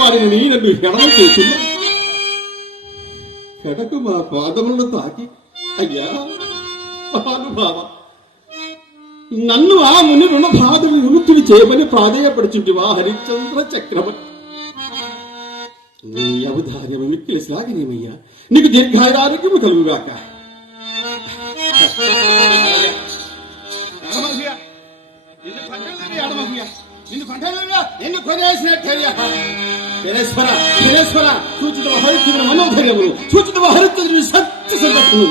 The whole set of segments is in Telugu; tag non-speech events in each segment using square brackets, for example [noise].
వారిని నన్ను హెడమ చేస్తున్నా కడకు మా పాదములను తాకి. అయ్యా మహానుభావ నన్ను ఆ ముని రుణ బాధలు విముక్తులు చేయమని ప్రాధేయపడుచుంటివా హరిశ్చంద్ర చక్రవర్తి నీ అవధార్యము మిక్కిలి శ్లాఘనీయమయ్యా. నీకు దీర్ఘారోగ్యము కలుగుగాక. నిన్ను కొట్టలేదుగా? నిన్ను కొనేసినట్టయ్యా. శనేశ్వర సూచిత మనోధర్యములు సూచిత సత్య సంగతులు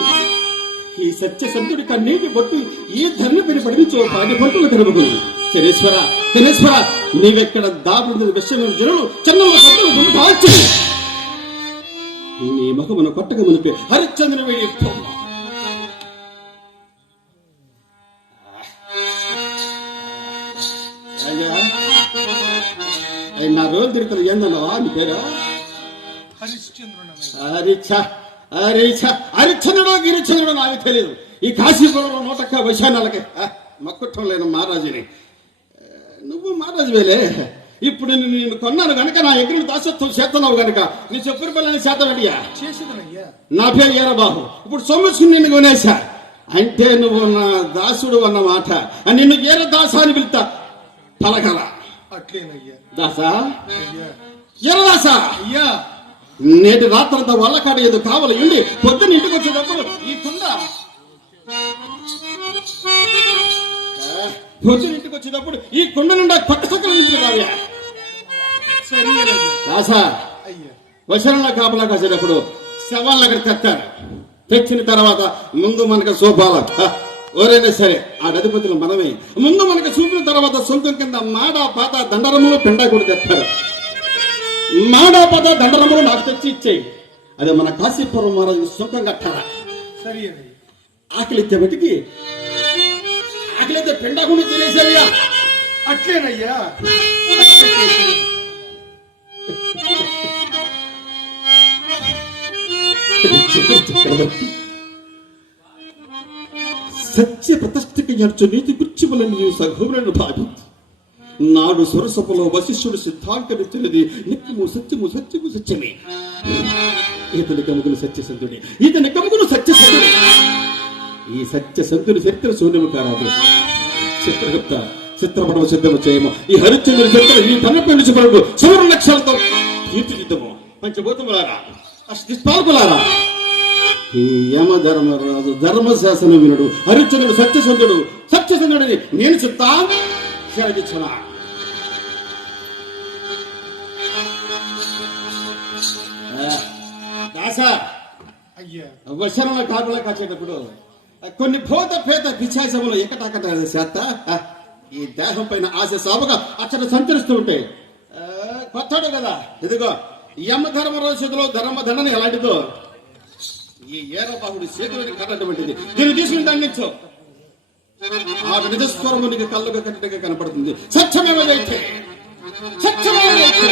ఈ సత్య సంతుడి కన్నీటి బొట్టు ఈ ధర్మ పడి పడించో పాని పంటలు కనుమగులు శనేశ్వర శనేశ్వర నీవెక్కడ దాపుడు విషయమైన జనులు చెన్నమ్మ సత్తులు గుండు నీ మగమును కొట్టక మునిపే హరిశ్చంద్ర వేడి అయ్యా. అయ్య, నా రోజులు తిరుగుతారు ఏందన్నావా నీ పేరు? అరిచంద్రుడో గిరిచంద్రుడో నాకు తెలియదు ఈ కాశీపురంలో నూటక్క వైశానాలకి మక్కుట్టం లేని మహారాజుని. నువ్వు మహారాజు వేలే. ఇప్పుడు నేను నేను కొన్నాను గనక నా ఎగిరిని దాసత్వం చేస్తున్నావు గనక. నీ చెప్పిన పిల్లని అడిగా. నా పేరు ఏరబాబు. ఇప్పుడు సొమ్ముసుకుని నిన్ను కొనేసా అంటే నువ్వు నా దాసుడు అన్నమాట. నిన్ను ఏర దాసా అని పిలుతా పలకల. అట్లేనయ్యా. దాసా? అయ్యా. ఎరదాసా అయ్యా. నేటి రాత్రంతా వల్లకాడ ఏదో కావాలి ఉండి పొద్దున్న ఇంటికి వచ్చేటప్పుడు ఈ కుండ. ఆ, పొద్దున్న ఇంటికి వచ్చేటప్పుడు ఈ కుండ నిండా కొత్త సక్కలు అయ్యా. వశరంలో కాపలా కాసేటప్పుడు శవాలను అక్కడ తెస్తారు. తెచ్చిన తర్వాత ముందు మనకు సోపాల ఓరైనా సరే ఆ గదిపతులు మనమే ముందు మనకు చూపిన తర్వాత సొంతం కింద మాడ పాత దండరములు పెండా కూడా తెస్తారు మాడ పాత దండరములు నాకు తెచ్చి ఇచ్చేయి అదే మన కాశీపురం మహారాజు సొంతం కట్టారా. ఆకలి మటుకి ఆకలితే పెండా కూడా తినేసేయ్యా అట్లేనయ్యా. [laughs] సత్య ప్రతిష్ఠకి నడుచు నీతి గుర్చిమలను నీవు సఘోరను భావి. నాడు సొరసపలో వశిష్ఠుడు సిద్ధాంతరిచ్చినది నిత్యము సత్యము సత్యము సత్యమే. ఇతని కముకులు సత్యసంధుడే ఇతని కముకులు సత్యసంధుడే ఈ సత్యసంధుని చరిత్ర శూన్యము కారాదు. చిత్రగుప్త చిత్రపటము సిద్ధము చేయము. ఈ హరిశ్చంద్రుని చరిత్ర ఈ పన్నెండు నిలిచిపడకు సువర్ణ లక్ష్యాలతో తీర్చిదిద్దము పంచభూతములారా. అష్టిస్పాల్కులారా ఈ యమ ధర్మరాజు ధర్మశాసన వినుడు హరిశ్చంద్రుడు సత్యసంధుడు సత్యసంధుడిని నేను చెప్తా దాసా. వశనంలో కాకులా కాచేటప్పుడు కొన్ని భూత పేత పిశాచములు ఎక్కటాకట చేత ఈ దేహం పైన ఆశ సాగుగా అక్కడ సంచరిస్తూ ఉంటాయి ఆ, కొత్తాడు కదా. ఇదిగో యమ ధర్మరాజు చేతిలో ధర్మ దండన ఎలాంటిదో ఈ ఏరబాహుడి చేతులని కన్నటువంటిది దీన్ని తీసుకుని దండించు. ఆ నిజస్వరము నీకు కళ్ళుగా కట్టినగా కనపడుతుంది. సత్యమేమైతే సత్యమేమైతే